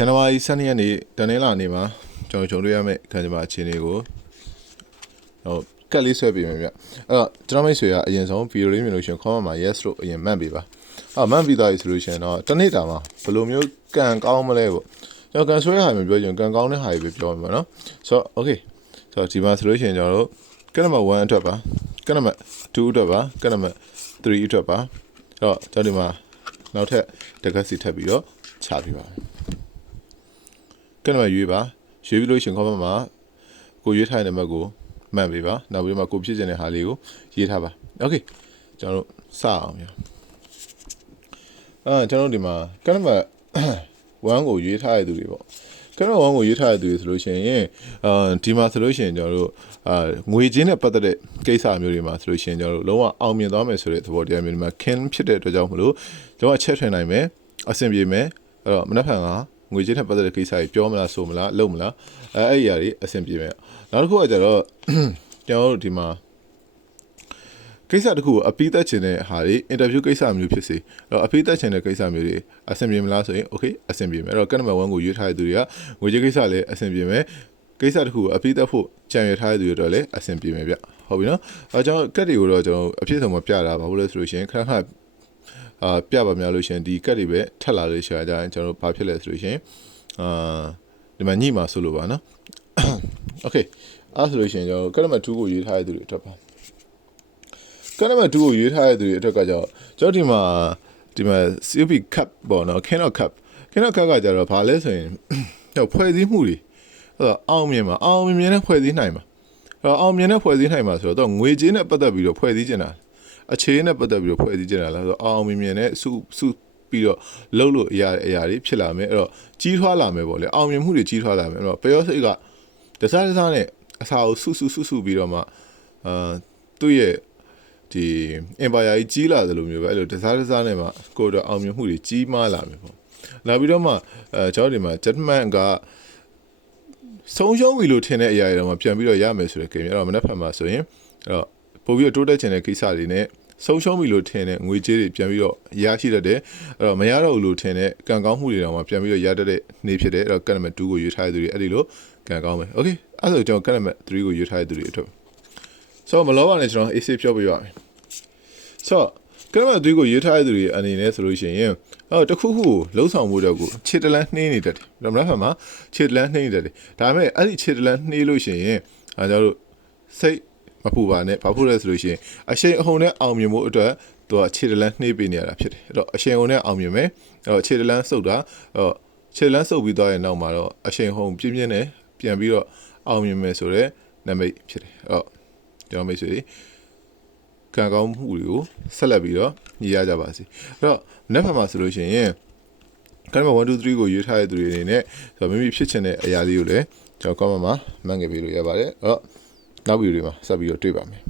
ဇန်နဝါရီ12ရက်နေ့တနင်္လာနေ့မှာကျွန်တော်တွေ့ရမယ့်ခံကြမှာအခြေအနေကိုကတ်လေးဆွဲပေးမယ်ဗျအဲ့တော့ကျွန်တော်မိတ်ဆွေကအရင်ဆုံးဗီဒီယိုလေးမြင်လို့ရှင် comment မှာ yes လို့အရင်မှတ်ပေးပါမှတ်ပြီးသားပြီဆိုလို့ရှင်တော့တနေ့တာမှာဘယ်လိုမျိုးကန်ကောင်းမလဲပေါ့ကျွန်တော်ကန်ဆွဲရဟာမျိုးပြောရင်ကန်ကောင်းတဲ့ဟာတွေပဲပြောမှာနော်ဆိုတော့ okay ဆိုတော့ဒီမှာဆိုလို့ရှင်ကျွန်တော်တို့ကနံပါတ်1အတွက်ပါကနံပါတ်2အတွက်ပါကနံပါတ်3အတွက်ပါအဲ့တော့ကျွန်တော်ဒီမှာနောက်ထပ်တက္ကစီထပ်ပြီးတော့ချပြပါကနံပါတ်ရွေးပါရွေးပြီးလို့ရှင် comment မှာကိုရွေးထားတဲ့နံပါတ်ကိုမှတ်ပေးပါနောက်ပြီးမှကိုဖြစ်နေတဲ့ဟာလေးကိုရေးထားပါโอเคကျွန်တော်တို့စအောင်ဗျာကျွန်တော်ဒီမှာကနံပါတ်1ကိုရွေးထားရတဲ့သူတွေပေါ့ကနံပါတ်1ကိုရွေးထားရတဲ့သူတွေဆိုလို့ရှိရင်ဒီမှာဆိုလို့ရှိရင်ကျွန်တော်တို့ငွေချင်းနဲ့ပတ်သက်တဲ့ကိစ္စမျိုးတွေမှာဆိုလို့ရှိရင်ကျွန်တော်တို့လုံးဝအောင်မြင်သွားမယ်ဆိုတဲ့သဘောတရားမျိုးတွေမှာခင်းဖြစ်တဲ့အတွက်ကြောင့်မလို့ကျွန်တော်ချက်ထွင်နိုင်မယ်အဆင်ပြေမယ်အဲ့တော့မနက်ဖြန်ကငွေကြေးနဲ့ပတ်သက်တဲ့ကိစ္စတွေပြောမလားဆိုမလားလုပ်မလားအဲ့ဒီအရာတွေအဆင်ပြေမယ်နောက်တစ်ခုကကျတော့ကျွန်တော်တို့ဒီမှာကိစ္စတစ်ခုကိုအပြီးသက်ချင်တဲ့ဟာတွေအင်တာဗျူးကိစ္စမျိုးဖြစ်စေအဲ့တော့အပြီးသက်ချင်တဲ့ကိစ္စမျိုးတွေအဆင်ပြေမလားဆိုရင် okay အဆင်ပြေမယ်အဲ့တော့ကနံပါတ်1ကိုရွေးထားတဲ့သူတွေကငွေကြေးကိစ္စလည်းအဆင်ပြေမယ်ကိစ္စတစ်ခုကိုအပြီးသက်ဖို့ကြံရထားတဲ့သူတွေတော့လည်းအဆင်ပြေမယ်ဗျဟုတ်ပြီနော်ကျွန်တော်ကတ်တွေကိုတော့ကျွန်တော်အဖြစ်ဆုံးမပြတာဘာလို့လဲဆိုလို့ရှိရင်ခဏခဏပြပါများလို့ရှင်ဒီကတ်တွေပဲထက်လာလို့ရှိရကြရင်ကျွန်တော်ဘာဖြစ်လဲဆိုလို့ရှင်ဒီမှာညှိမှာဆိုလို့ပါနော်โอเคအဲ့ဆိုလို့ရှင်ကျွန်တော်ကနံပါတ်2ကိုရွေးထားတဲ့သူတွေအတွက်ပါကနံပါတ်2ကိုရွေးထားတဲ့သူတွေအတွက်ကကြောင့်ကျွန်တော်ဒီမှာ COP cup ပေါ့နော် Kennel cup ကကြတော့ဘာလဲဆိုရင်တော့ဖွဲ့စည်းမှုတွေအောင်မြင်နဲ့ဖွဲ့စည်းနိုင်မှာအောင်မြင်နဲ့ဖွဲ့စည်းနိုင်မှာဆိုတော့ငွေကြေးနဲ့ပတ်သက်ပြီးတော့ဖွဲ့စည်းကျင်တာအခြေအနေနဲ့ပတ်သက်ပြီးတော့ဖွဲ့စည်းကျင်တာလားဆိုတော့အောင်မြင်နဲ့စုပြီးတော့လှုပ်လို့ရတဲ့အရာတွေဖြစ်လာမယ်အဲ့တော့ကြီးထွားလာမယ်ပေါ့လေအောင်မြင်မှုတွေကြီးထွားလာမယ်အဲ့တော့ပယောစိတ်ကတစားနဲ့အစာကိုစုပြီးတော့မှသူ့ရဲ့ဒီ empire ကြီးကြီးလာတယ်လို့မျိုးပဲအဲ့လိုတစားနဲ့မှကိုယ်တော့အောင်မြင်မှုတွေကြီးမားလာမယ်ပေါ့နောက်ပြီးတော့မှကျွန်တော်ဒီမှာ gentleman ကဆုံးရှုံးပြီလို့ထင်တဲ့အရာတွေတော့မှပြန်ပြီးတော့ရမယ်ဆိုတဲ့ကိန်းအဲ့တော့မနေ့ဖက်မှာဆိုရင်အဲ့တော့ပို့ပြီးတော့တိုးတက်ချင်တဲ့ကိစ္စတွေနဲ့ဆုံးရှုံးပြီလို့ထင်တဲ့ငွေကြေးတွေပြန်ပြီးတော့ရရှိတတ်တယ်အဲ့တော့မရတော့ဘူးလို့ထင်တဲ့ကံကောင်းမှုတွေတော့မှပြန်ပြီးတော့ရတတ်တဲ့နေ့ဖြစ်တယ်အဲ့တော့ကနံပါတ်2ကိုရွေးထားတဲ့သူတွေအဲ့ဒီလိုကံကောင်းမယ်โอเคအဲ့ဆိုကျွန်တော်ကနံပါတ်3ကိုရွေးထားတဲ့သူတွေအတွက်ဆိုမလောပါနဲ့ကျွန်တော် AC ပြောပြရမယ်ဆိုကနံပါတ်3ကိုရွေးထားတဲ့သူတွေအနေနဲ့ဆိုလို့ရှိရင်တခုခုလှုပ်ဆောင်မှုတော့ကိုခြေတလန်းနှင်းနေတတ်တယ်ဒါမှမဟုတ်မှာခြေတလန်းနှင်းနေတတ်တယ်ဒါပေမဲ့အဲ့ဒီခြေတလန်းနှင်းလို့ရှိရင်ကျွန်တော်တို့စိတ်မပူပါနဲ့ဘာဖြစ်လဲဆိုလို့ရှိရင်အရှိန်အဟုန်နဲ့အောင်မြင်မှုအတွက်သူကခြေတလန်းနှေးပေးနေရတာဖြစ်တယ်အဲ့တော့အရှိန်အဟုန်နဲ့အောင်မြင်မယ်အဲ့တော့ခြေတလန်းစုပ်တာခြေတလန်းစုပ်ပြီးသွားရင်နောက်မှာတော့အရှိန်အဟုန်ပြင်းနဲ့ပြန်ပြီးတော့အောင်မြင်မယ်ဆိုတော့နမိတ်ဖြစ်တယ်အဲ့တော့ကျွန်တော်မိတ်ဆွေကံကောင်းမှုတွေကိုဆက်လက်ပြီးတော့ညီရကြပါစေအဲ့တော့နောက်ဖက်မှာဆိုလို့ရှိရင်ကနံပါတ်1 2 3ကိုရွေးထားတဲ့သူတွေအနေနဲ့မိမိဖြစ်ချင်တဲ့အရာလေးကိုလည်းကျွန်တော် comment မှာမှတ်ငယ်ပေးလို့ရပါတယ်အဲ့တော့နောက်ဗီဒီယိုတွေမှာဆက်ပြီးတော့တွေ့ပါမယ်